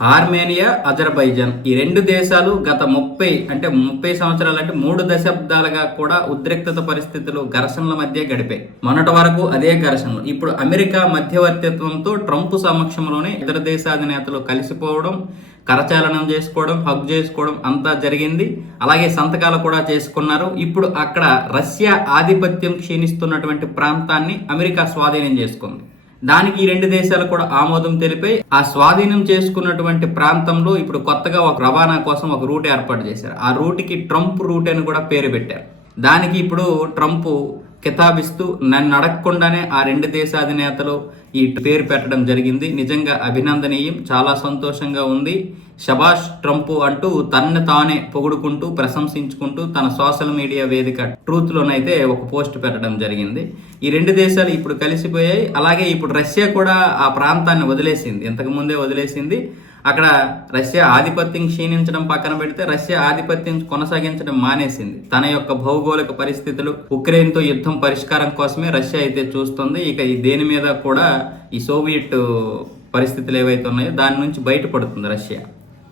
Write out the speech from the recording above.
Armenia Azerbaijan ఈ రెండు దేశాలు గత ముప్పై అంటే ముప్పై సంవత్సరాలు అంటే మూడు దశాబ్దాలుగా కూడా ఉద్రిక్తత పరిస్థితులు ఘర్షణల మధ్య గడిపాయి. మొన్నటి వరకు అదే ఘర్షణలు. ఇప్పుడు అమెరికా మధ్యవర్తిత్వంతో ట్రంప్ సమక్షంలోనే ఇతర దేశాధినేతలు కలిసిపోవడం కరచాలనం చేసుకోవడం హగ్ చేసుకోవడం అంతా జరిగింది. అలాగే సంతకాలు కూడా చేసుకున్నారు. ఇప్పుడు అక్కడ రష్యా ఆధిపత్యం క్షీణిస్తున్నటువంటి ప్రాంతాన్ని అమెరికా స్వాధీనం చేసుకుంది. దానికి ఈ రెండు దేశాలు కూడా ఆమోదం తెలిపి ఆ స్వాధీనం చేసుకున్నటువంటి ప్రాంతంలో ఇప్పుడు కొత్తగా ఒక రవాణా కోసం ఒక రూట్ ఏర్పాటు చేశారు. ఆ రూట్కి ట్రంప్ రూట్ అని కూడా పేరు పెట్టారు. దానికి ఇప్పుడు ట్రంప్ కితాబిస్తూ నన్ను అడగకుండానే ఆ రెండు దేశాధినేతలు ఈ పేరు పెట్టడం జరిగింది. నిజంగా అభినందనీయం. చాలా సంతోషంగా ఉంది. షబాష్ ట్రంప్ అంటూ తనని తానే పొగుడుకుంటూ ప్రశంసించుకుంటూ తన సోషల్ మీడియా వేదిక ట్రూత్లోనైతే ఒక పోస్ట్ పెట్టడం జరిగింది. ఈ రెండు దేశాలు ఇప్పుడు కలిసిపోయాయి. అలాగే ఇప్పుడు రష్యా కూడా ఆ ప్రాంతాన్ని వదిలేసింది. ఇంతకు ముందే వదిలేసింది. అక్కడ రష్యా ఆధిపత్యం క్షీణించడం పక్కన పెడితే రష్యా ఆధిపత్యం కొనసాగించడం మానేసింది. తన యొక్క భౌగోళిక పరిస్థితులు ఉక్రెయిన్తో యుద్ధం పరిష్కారం కోసమే రష్యా అయితే చూస్తుంది. ఇక ఈ దేని మీద కూడా ఈ సోవియట్ పరిస్థితులు ఏవైతే ఉన్నాయో దాని నుంచి బయటపడుతుంది రష్యా.